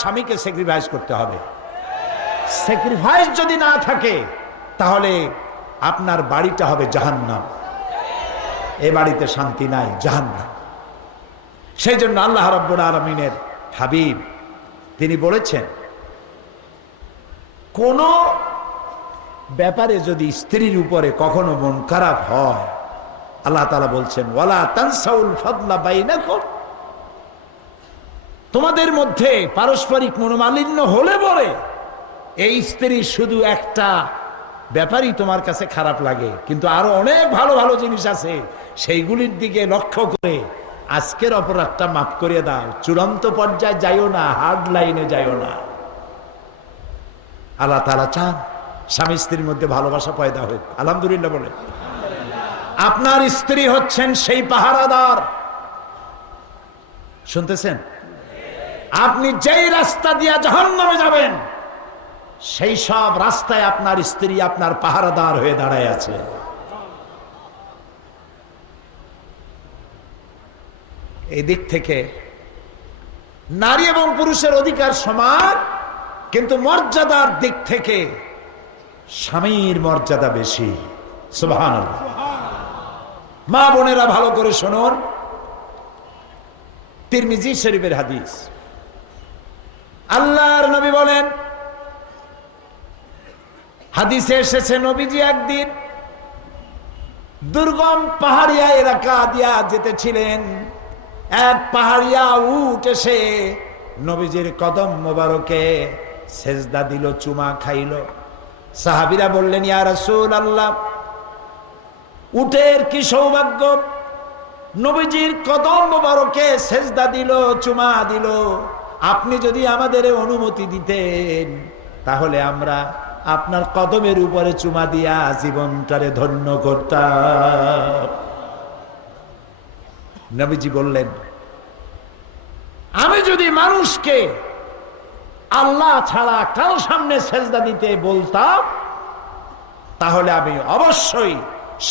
স্বামীকে স্যাক্রিফাইস করতে হবে। স্যাক্রিফাইস যদি না থাকে তাহলে আপনার বাড়িটা হবে জাহান্নাম। এই বাড়িতে শান্তি নাই, জাহান্নাম। সেই জন্য আল্লাহ রাব্বুল আলামিনের হাবিব তিনি বলেছেন, কোন ব্যাপারে যদি স্ত্রীর উপরে কখনো মন খারাপ হয়, আল্লাহ তাআলা বলছেন ওয়ালা তানসাউল ফাদলা বাইনাকুম, তোমাদের মধ্যে পারস্পরিক মনোমালিন্য হলে পরে এই স্ত্রী শুধু একটা ব্যাপারই তোমার কাছে খারাপ লাগে, কিন্তু আরো অনেক ভালো ভালো জিনিস আছে, সেইগুলির দিকে লক্ষ্য করে আজকের অপরাধটা মাফ করে দাও, চূড়ান্ত পর্যায়ে যাইও না, হার্ড লাইনে যাইও না। আল্লাহ তাআলা চান স্বামী স্ত্রীর মধ্যে ভালোবাসা পয়দা হোক। আলহামদুলিল্লাহ বলে। আপনার স্ত্রী হচ্ছেন সেই পাহারাদার, শুনতেছেন? আপনি যেই রাস্তা দিয়ে জাহান্নামে যাবেন সেই সব রাস্তায় আপনার স্ত্রী আপনার পাহারাদার হয়ে দাঁড়ায় আছে। এই দিক থেকে নারী এবং পুরুষের অধিকার সমান, কিন্তু মর্যাদার দিক থেকে স্বামীর মর্যাদা বেশি। সুবহানাল্লাহ। মা বোনেরা ভালো করে শুনুন, তিরমিজি শরীফের হাদিস। আল্লাহর নবী বলেন, হাদিসে এসেছে নবীজি একদিন দুর্গম পাহাড়িয়া এলাকা দিয়া যেতেছিলেন। এক পাহাড়িয়া উট এসে নবীজির কদম মোবারকে সেজদা দিল, চুমা খাইল। সাহাবীরা বললেন, ইয়া রাসূলুল্লাহ, উটের কি সৌভাগ্য, নবীজির কদম মোবারকে সেজদা দিল, চুমা দিল। আপনি যদি আমাদের অনুমতি দিতেন তাহলে আমরা আপনার কদমের উপরে চুমা দিয়া জীবনটারে ধন্য করতাম। নবীজি বললেন, আমি যদি মানুষকে আল্লাহ ছাড়া কারো সামনে সেজদা দিতে বলতাম তাহলে আমি অবশ্যই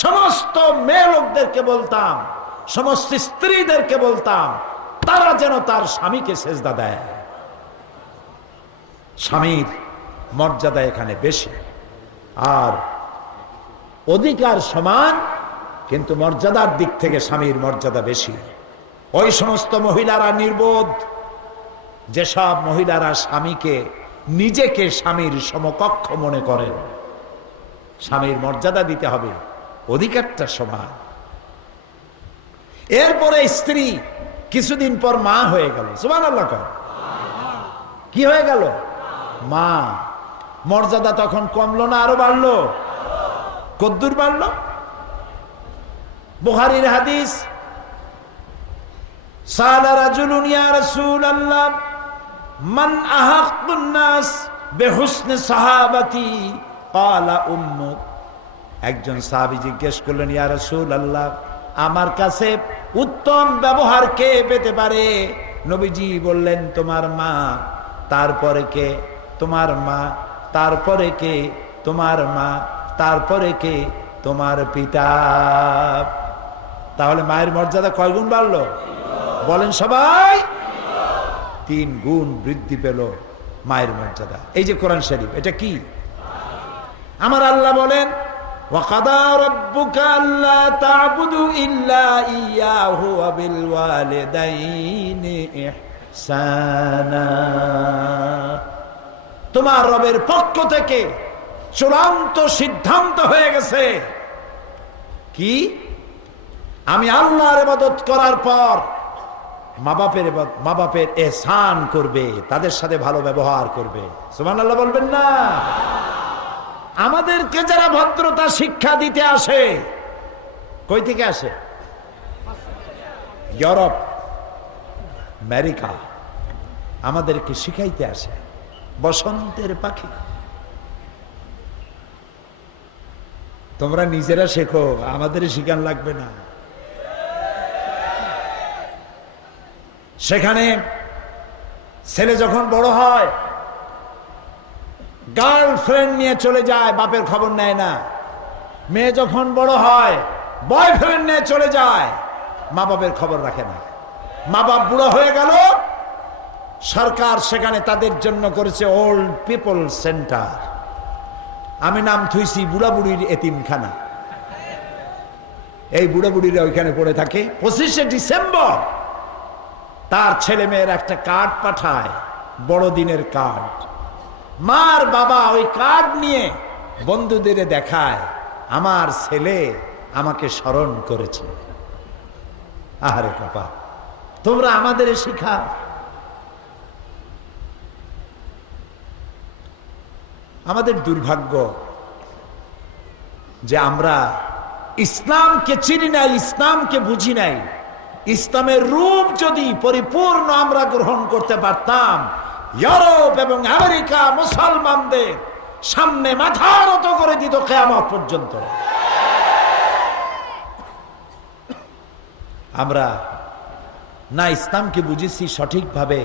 সমস্ত মেয়ে লোকদেরকে বলতাম, সমস্ত স্ত্রীদেরকে বলতাম তারা যেন তার স্বামীকে সেজদা দেয়। স্বামীর মর্যাদা এখানে বেশি, আর অধিকার সমান, কিন্তু মর্যাদার দিক থেকে স্বামীর মর্যাদা বেশি। ওই সমস্ত মহিলারা নির্বোধ যেসব মহিলারা স্বামীকে নিজেকে স্বামীর সমকক্ষ মনে করেন। স্বামীর মর্যাদা দিতে হবে, অধিকারটা সমান। এরপরে স্ত্রী কিছুদিন পর মা হয়ে গেল। সুবহানাল্লাহ। কি হয়ে গেল? মা। মর্যাদা তখন কমলো না আরো বাড়লো? কদ্দুর বাড়লো? বুখারীর হাদিস, সালা রাজুলুন ইয়া রাসূলুল্লাহ মান আহাক্কুন নাস বিহুসনি সাহাবাতি ক্বালা উম্মুক। একজন সাহাবী জিজ্ঞেস করলেন, ইয়া রাসূলুল্লাহ, আমার কাছে উত্তম ব্যবহার কে পেতে পারে? নবীজি বললেন, তোমার মা। তারপরে কে? তোমার মা। তারপরে কে? তোমার মা। তারপরে কে? তোমার পিতা। তাহলে মায়ের মর্যাদা কয় গুণ বাড়লো? বলেন সবাই। 3 গুণ বৃদ্ধি পেল মায়ের মর্যাদা। এই যে কোরআন শরীফ, এটা কি? আমার আল্লাহ বলেন, ওয়াকাদা রাব্বুকা আল্লা তা'বুদু ইল্লা ইয়াহু ওয়া বিল ওয়ালিদাইনি ইহসানা। তোমার রবের পক্ষ থেকে চূড়ান্ত সিদ্ধান্ত হয়ে গেছে কি? আমি আল্লাহর ইবাদত করার পর মা বাপের ইহসান করবে, তাদের সাথে ভালো ব্যবহার করবে। সুবহানাল্লাহ বলবেন না? আমাদেরকে যারা ভদ্রতা শিক্ষা দিতে আসে, কই থেকে আসে? ইউরোপ, আমেরিকা, আমাদেরকে শিখাইতে আসে। বসন্তের পাখি। তোমরা নিজেরা শেখো, আমাদের শিখান লাগবে না। সেখানে ছেলে যখন বড় হয় গার্লফ্রেন্ড নিয়ে চলে যায়, বাপের খবর নেয় না। মেয়ে যখন বড় হয় বয়ফ্রেন্ড নিয়ে চলে যায়, মা বাপের খবর রাখে না। মা বাপ বুড়ো হয়ে গেল, সরকার সেখানে তাদের জন্য করেছে ওল্ড পিপল সেন্টার। আমি নাম থুইছি বুড়া বুড়ির এতিমখানা। এই বুড়া বুড়িরা ওইখানে পড়ে থাকে। 25শে ডিসেম্বর তার ছেলে মেয়ের একটা কার্ড পাঠায়, বড়দিনের কার্ড। মার বাবা ওই কার্ড নিয়ে বন্ধুদের দেখায়, আমার ছেলে আমাকে স্মরণ করেছে। আরে বাবা, তোমরা আমাদের শিখা। আমাদের দুর্ভাগ্য যে আমরা ইসলামকে চিনি নাই, ইসলামকে বুঝি নাই। ইসলামের রূপ যদি পরিপূর্ণ আমরা গ্রহণ করতে পারতাম, ইউরোপ এবং আমেরিকা মুসলমানদের সামনে মাথা নত করে দিত কিয়ামত পর্যন্ত। আমরা না ইসলামকে বুঝেছি সঠিকভাবে,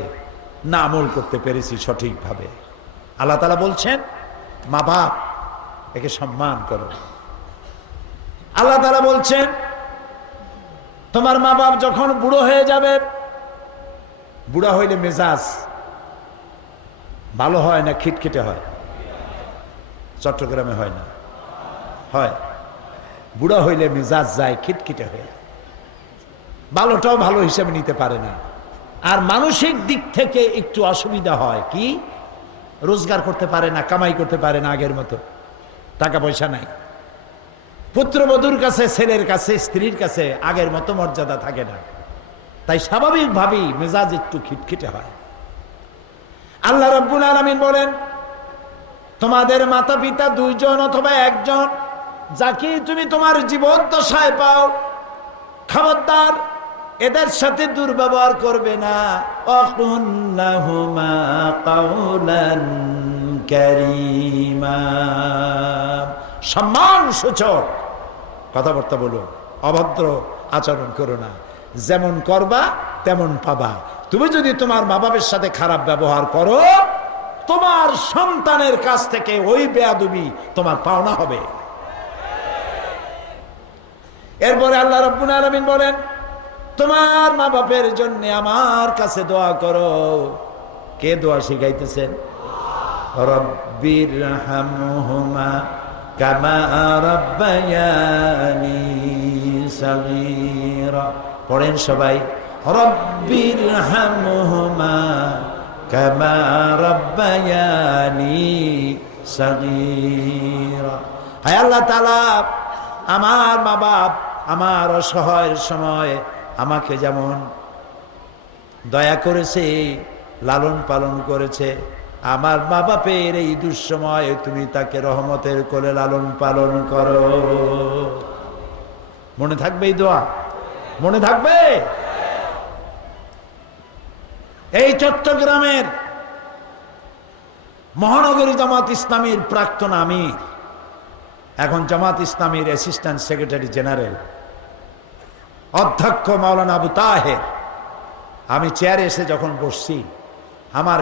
না আমল করতে পেরেছি সঠিকভাবে। আল্লাহ তাআলা বলছেন, মা বাপ একে সম্মান করো। আল্লাহ তাআলা বলছেন, তোমার মা বাপ যখন বুড়ো হয়ে যাবে, বুড়া হইলে মেজাজ ভালো হয় না খিটখিটে হয়? চট্টগ্রামে হয় না? হয়। বুড়া হইলে মেজাজ যায় খিটখিটে হয়ে, ভালোটাও ভালো হিসেবে নিতে পারে না। আর মানসিক দিক থেকে একটু অসুবিধা হয়, কি রোজগার করতে পারে না, কামাই করতে পারে না আগের মতো, টাকা পয়সা নাই। পুত্রবধূর কাছে, ছেলের কাছে, স্ত্রীর কাছে আগের মতো মর্যাদা থাকে না। তাই স্বাভাবিকভাবেই মেজাজ একটু খিটখিটে হয়। আল্লাহ রাব্বুল আলামিন বলেন, তোমাদের মাতা পিতা দুইজন অথবা একজন, যাকে তুমি তোমার জীবন দশায় পাও, খবরদার এদের সাথে দুর্ব্যবহার করবে না। ওয়াকুল লাহুমা কাওলান কারীমা, সম্মান সূচক কথাবার্তা বলো, অভদ্র আচরণ করো না। যেমন করবা তেমন পাবা। তুমি যদি তোমার মা বাবার সাথে খারাপ ব্যবহার করো, তোমার সন্তানের কাছ থেকে ওই বেয়াদবি তোমার পাওনা হবে। এরপরে আল্লাহ রাব্বুল আলামিন বলেন, তোমার মা বাপের জন্য আমার কাছে দোয়া করো। কে দোয়া শিখাইতেছেন? রব্বিরহামহুমা কামা রাব্বায়ানি সাগীরা। পড়েন সবাই, রব্বিরহামহুমা কামা রাব্বায়ানি সাগীরা। হায় আল্লাহ তাআলা, আমার মা বাপ আমার অসহায়ের সময় আমাকে যেমন দয়া করেছে, লালন পালন করেছে, আমার মা বাপের এই দুঃসময়ে তুমি তাকে রহমতের কোলে লালন পালন করো। মনে থাকবে এই দোয়া? মনে থাকবে? এই চট্টগ্রামের মহানগরী জামাত ইসলামীর প্রাক্তন আমির, এখন জামাত ইসলামীর অ্যাসিস্ট্যান্ট সেক্রেটারি জেনারেল অধ্যক্ষ মাওলানা আবু তাহের, আমি চেয়ারে এসে যখন বসছি, আমার